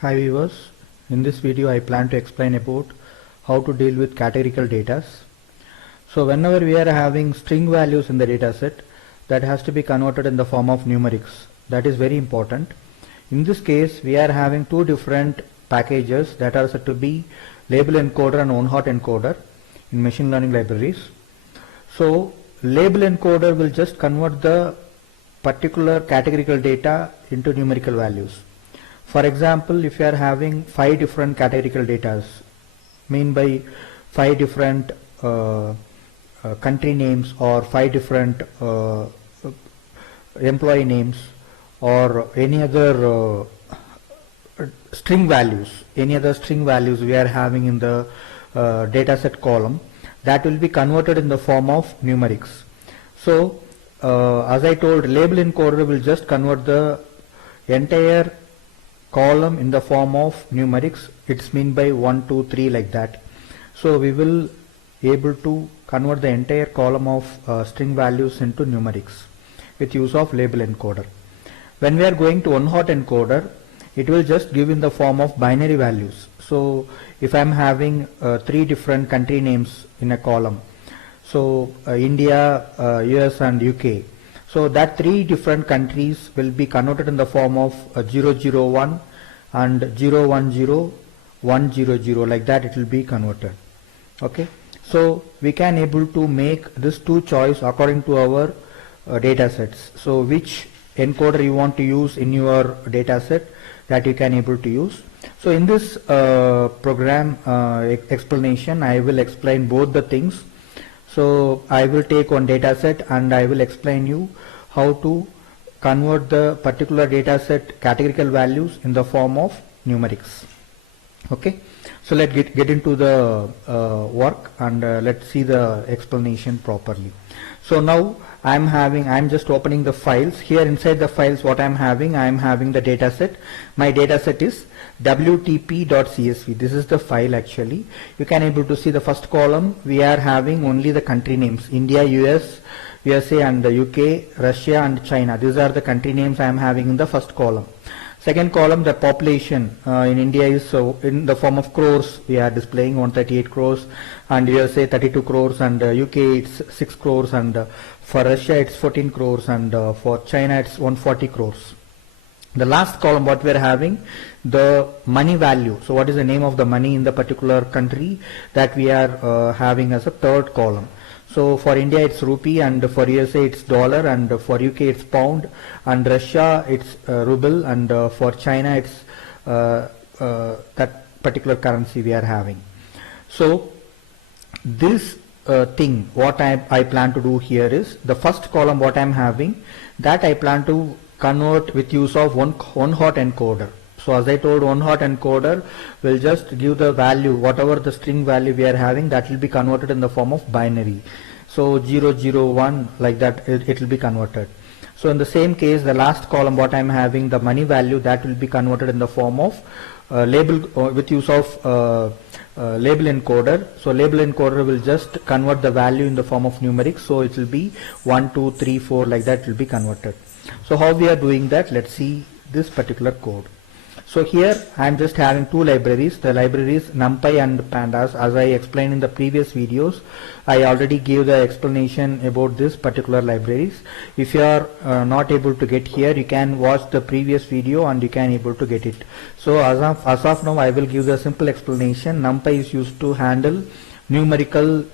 Hi viewers, in this video I plan to explain about how to deal with categorical data. So whenever we are having string values in the dataset, that has to be converted in the form of numerics. That is very important. In this case we are having two different packages that are said to be label encoder and onehot encoder in machine learning libraries. So label encoder will just convert the particular categorical data into numerical values. For example, if you are having 5 different categorical data, mean by 5 different country names or 5 different employee names or any other string values, we are having in the dataset column, that will be converted in the form of numerics. So as I told, label encoder will just convert the entire column in the form of numerics. It's mean by 1, 2, 3 like that. So we will able to convert the entire column of string values into numerics with use of label encoder. When we are going to onehot encoder, it will just give in the form of binary values. So if I am having 3 different country names in a column, so India, US and UK, so that 3 different countries will be converted in the form of 001 and 010, 100, like that it will be converted. Okay, so we can able to make this 2 choice according to our data sets. So which encoder you want to use in your data set, that you can able to use. So in this program explanation, I will explain both the things. So I will take one data set and I will explain you how to convert the particular data set categorical values in the form of numerics. Okay, so let's get into the work and let's see the explanation properly. So now I'm just opening the files. Here inside the files, what I'm having the data set. My data set is wtp.csv. This is the file actually. You can able to see the first column. We are having only the country names: India, US, USA and the UK, Russia and China. These are the country names I am having in the first column. Second column, the population in India is in the form of crores. We are displaying 138 crores, and USA 32 crores, and UK it's 6 crores, and for Russia it's 14 crores, and for China it's 140 crores. The last column, what we are having, the money value. So what is the name of the money in the particular country, that we are having as a third column. So for India it's rupee, and for USA it's dollar, and for UK it's pound, and Russia it's ruble, and for China it's that particular currency we are having. So this thing what I plan to do here is, the first column what I'm having, that I plan to convert with use of onehot encoder. So as I told, onehot encoder will just give the value, whatever the string value we are having, that will be converted in the form of binary. So 001 like that it will be converted. So in the same case, the last column what I am having, the money value, that will be converted in the form of label with use of label encoder. So label encoder will just convert the value in the form of numerics. So it will be 1, 2, 3, 4 like that will be converted. So how we are doing that? Let's see this particular code. So here I am just having 2 libraries, the libraries Numpy and Pandas. As I explained in the previous videos, I already gave the explanation about this particular libraries. If you are not able to get here, you can watch the previous video and you can able to get it. So as of now, I will give the simple explanation. Numpy is used to handle numerical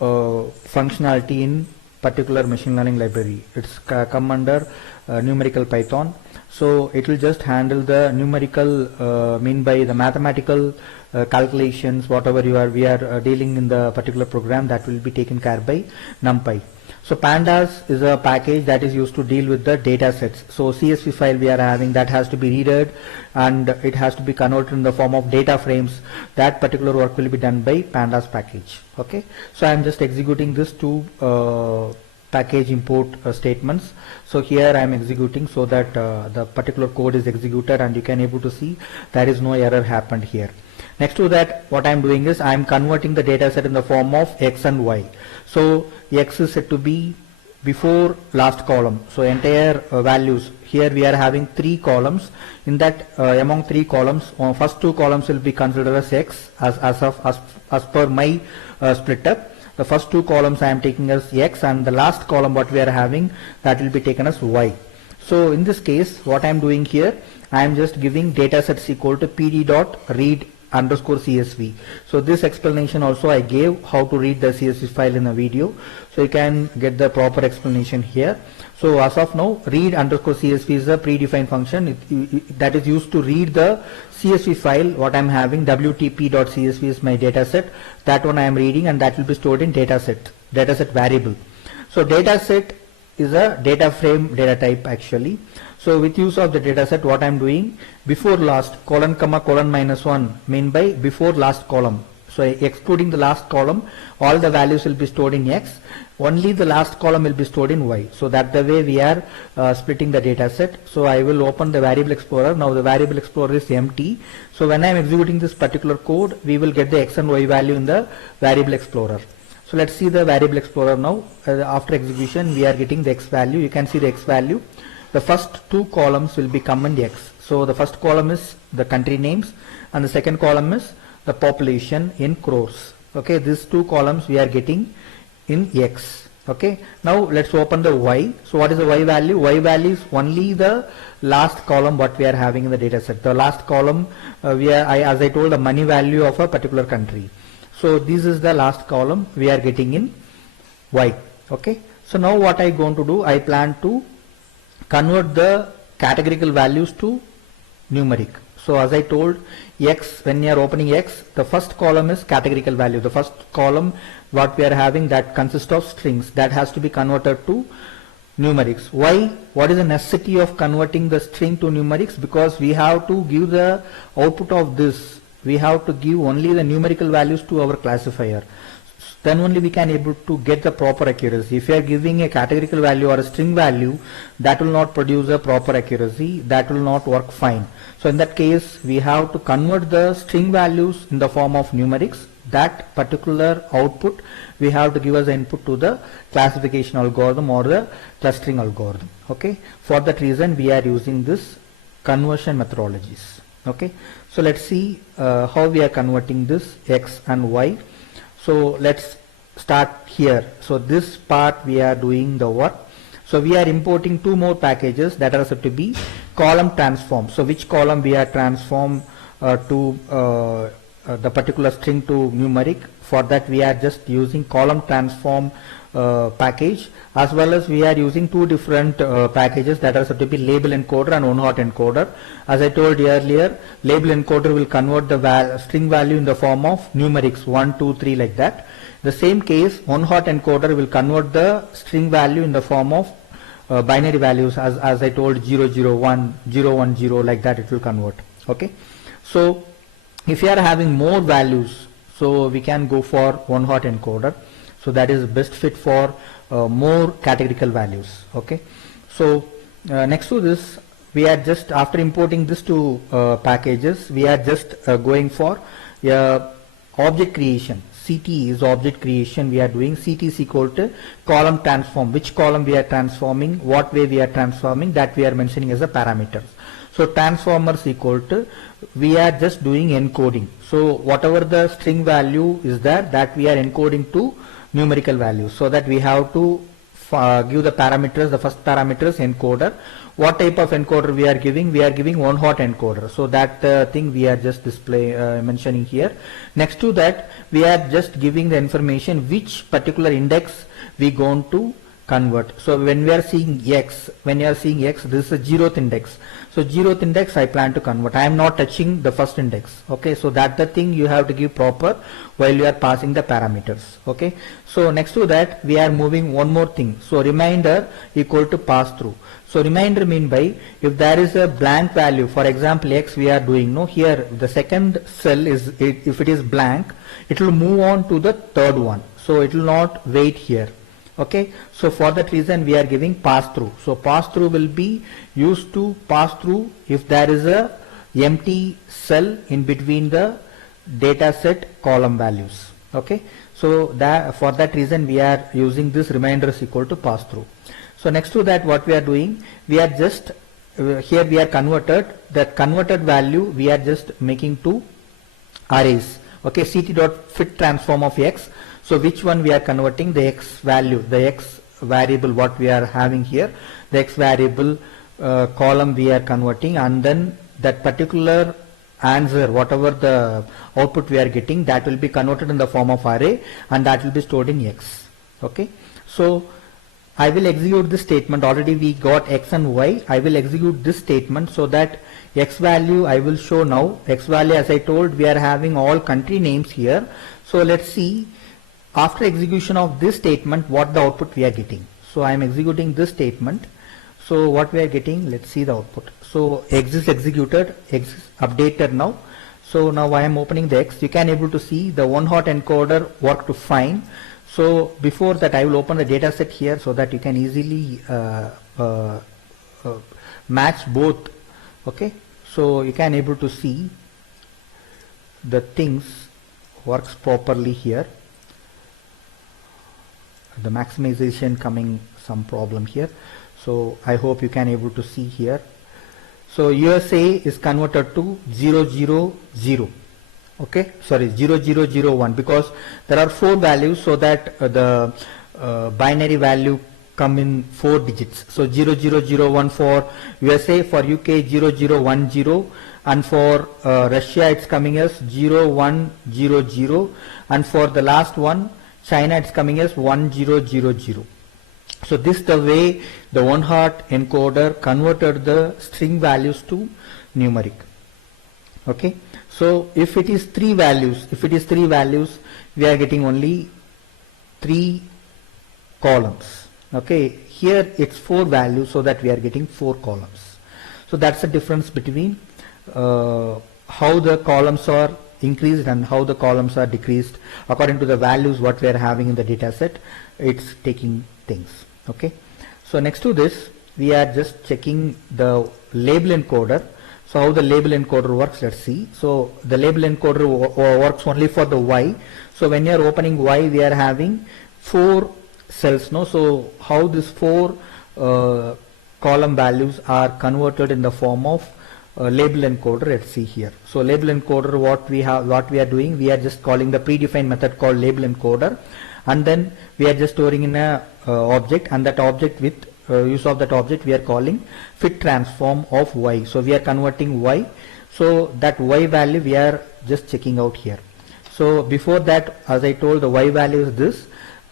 functionality in particular machine learning library. It's come under numerical Python. So it will just handle the numerical mean by the mathematical calculations, whatever we are dealing in the particular program, that will be taken care by Numpy. So Pandas is a package that is used to deal with the data sets. So CSV file we are having, that has to be read and it has to be converted in the form of data frames. That particular work will be done by Pandas package. Okay, so I am just executing this 2 package import statements. So here I am executing, so that the particular code is executed, and you can able to see there is no error happened here. Next to that, what I am doing is I am converting the data set in the form of X and Y. So X is said to be before last column. So entire values, here we are having 3 columns. In that among 3 columns, first 2 columns will be considered as X as per my split up. The first 2 columns I am taking as X, and the last column what we are having, that will be taken as Y. So in this case, what I am doing here, I am just giving dataset is equal to pd.read underscore CSV. So this explanation also I gave how to read the CSV file in a video, so you can get the proper explanation here. So as of now, read underscore CSV is a predefined function that is used to read the CSV file what I am having. wtp.csv is my dataset, that one I am reading, and that will be stored in dataset variable. So dataset is a data frame data type actually. So with use of the dataset, what I am doing, before last colon comma colon minus 1 mean by before last column. So excluding the last column, all the values will be stored in X, only the last column will be stored in Y. So that the way we are splitting the dataset. So I will open the variable explorer. Now the variable explorer is empty. So when I am executing this particular code, we will get the X and Y value in the variable explorer. So let's see the variable explorer now. After execution, we are getting the X value. You can see the X value. The first 2 columns will become in X. So the first column is the country names, and the second column is the population in crores. Okay, these 2 columns we are getting in X. Okay, now let's open the Y. So what is the Y value? Y value is only the last column what we are having in the data set. The last column as I told, the money value of a particular country. So this is the last column we are getting in Y. Okay, so now what I going to do, I plan to convert the categorical values to numeric. So as I told, X, when you are opening X, the first column is categorical value. The first column what we are having, that consists of strings, that has to be converted to numerics. Why? What is the necessity of converting the string to numerics? Because we have to give the output of this, we have to give only the numerical values to our classifier. Then only we can able to get the proper accuracy. If you are giving a categorical value or a string value, that will not produce a proper accuracy, that will not work fine. So in that case, we have to convert the string values in the form of numerics. That particular output we have to give as input to the classification algorithm or the clustering algorithm. Okay, for that reason we are using this conversion methodologies. Okay, so let's see how we are converting this X and Y. So let's start here. So this part we are doing the work. So we are importing 2 more packages that are said to be column transform. So which column we are transform to the particular string to numeric. For that we are just using column transform package, as well as we are using 2 different packages that are said to be label encoder and onehot encoder. As I told you earlier, label encoder will convert the string value in the form of numerics 1, 2, 3 like that. The same case, onehot encoder will convert the string value in the form of binary values, as I told 0, 0, 1, 0, 1, 0 like that it will convert. Okay, so if you are having more values, so we can go for onehot encoder. So that is best fit for more categorical values. Okay, so next to this, we are just after importing these 2 packages, we are just going for object creation. CT is object creation. We are doing CT is equal to column transform. Which column we are transforming, what way we are transforming, that we are mentioning as a parameters. So transformers equal to, we are just doing encoding. So whatever the string value is there, that we are encoding to numerical values. So that we have to give the parameters, the first parameters encoder. What type of encoder we are giving? We are giving onehot encoder. So that thing we are just mentioning here. Next to that, we are just giving the information which particular index we going to convert. So when we are seeing X, this is a 0th index. So 0th index I plan to convert. I am not touching the first index. Okay, so that the thing you have to give proper while you are passing the parameters. Okay, so next to that we are moving one more thing. So remainder equal to pass through. So remainder mean by, if there is a blank value, for example X we are doing, no, here the second cell is, if it is blank, it will move on to the third one. So it will not wait here. Okay, so for that reason we are giving pass through. So pass through will be used to pass through if there is a empty cell in between the data set column values. Okay, So that for that reason we are using this remainder is equal to pass through. So next to that, what we are doing, we are just here we are converted that converted value we are just making to arrays. Okay, ct dot fit transform of x. So which one we are converting? The x value, the x variable what we are having here, the x variable column we are converting, and then that particular answer, whatever the output we are getting, that will be converted in the form of array and that will be stored in x. Okay, so I will execute this statement. Already we got x and y. I will execute this statement so that x value I will show now. X value, as I told, we are having all country names here. So let's see after execution of this statement what the output we are getting. So I am executing this statement. So what we are getting, let's see the output. So x is executed, x is updated now. So now I am opening the x. You can able to see the one hot encoder worked fine. So before that I will open the data set here so that you can easily match both. Okay, so you can able to see the things works properly here. The maximization coming some problem here. So I hope you can able to see here. So USA is converted to 000. Okay, sorry, 0001, because there are 4 values, so that the binary value come in 4 digits. So 0001 for USA, for UK 0010, and for Russia it's coming as 0100, and for the last one China it's coming as 1000. So this the way the one hot encoder converted the string values to numeric. Okay, so if it is 3 values, we are getting only 3 columns. Okay, here it's 4 values, so that we are getting 4 columns. So that's the difference between how the columns are increased and how the columns are decreased according to the values what we are having in the data set. It's taking things. Okay, so next to this we are just checking the label encoder. So how the label encoder works, let's see. So the label encoder works only for the Y. So when you are opening Y, we are having 4 cells, no? So how this 4 column values are converted in the form of label encoder, let's see here. So label encoder, what we are doing, we are just calling the predefined method called label encoder, and then we are just storing in a object, and that object with use of that object we are calling fit transform of Y. So we are converting Y. So that Y value we are just checking out here. So before that, as I told, the Y value is this.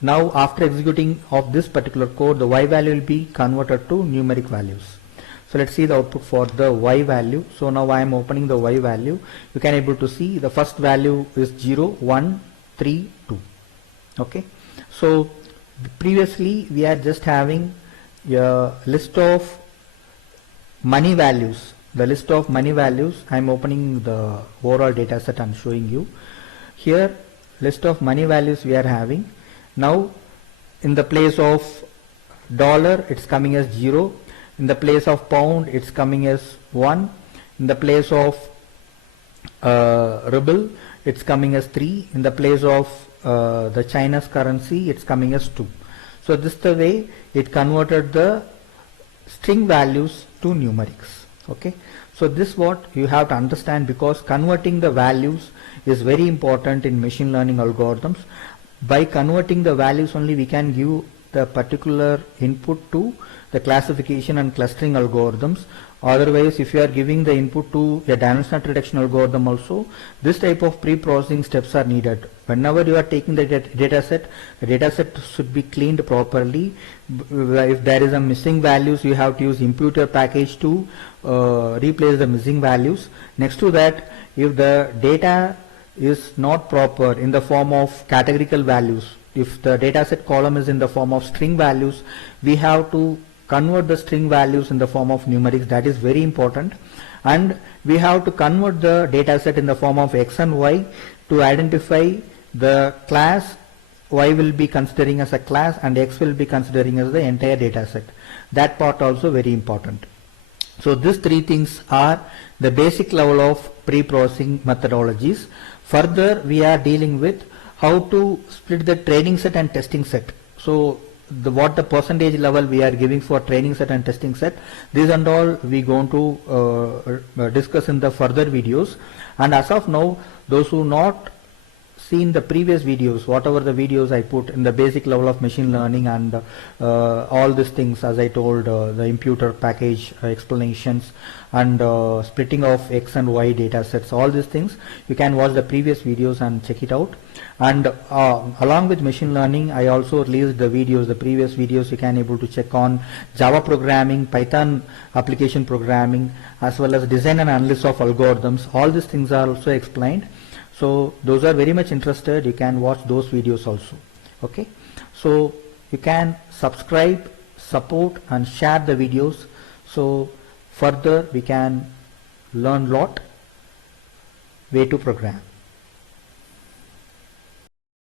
Now after executing of this particular code, the Y value will be converted to numeric values. So let's see the output for the Y value. So now I am opening the Y value. You can able to see the first value is 0, 1, 3, 2. Okay, so previously we are just having a list of money values. The list of money values, I am opening the overall data set and showing you here. List of money values we are having. Now in the place of dollar it's coming as 0, in the place of pound it's coming as 1, in the place of ruble it's coming as 3, in the place of the China's currency it's coming as 2. So this is the way it converted the string values to numerics. Okay, so this what you have to understand, because converting the values is very important in machine learning algorithms. By converting the values only we can give the particular input to the classification and clustering algorithms. Otherwise, if you are giving the input to a dimensional reduction algorithm also, this type of pre-processing steps are needed. Whenever you are taking the data set should be cleaned properly. If there is a missing values, you have to use imputer package to replace the missing values. Next to that, if the data is not proper in the form of categorical values, if the data set column is in the form of string values, we have to convert the string values in the form of numerics. That is very important. And we have to convert the data set in the form of X and Y to identify the class Y will be considering as a class and X will be considering as the entire data set. That part also very important. So these 3 things are the basic level of pre-processing methodologies. Further we are dealing with how to split the training set and testing set. So what the percentage level we are giving for training set and testing set, these and all we going to discuss in the further videos. And as of now, those who not seen the previous videos, whatever the videos I put in the basic level of machine learning and all these things, as I told, the imputer package explanations and splitting of X and Y data sets, all these things, you can watch the previous videos and check it out. And along with machine learning, I also released the videos, the previous videos you can able to check on Java programming, Python application programming, as well as design and analysis of algorithms. All these things are also explained. So those are very much interested, you can watch those videos also. Okay, so you can subscribe, support and share the videos, so further we can learn lot way to program.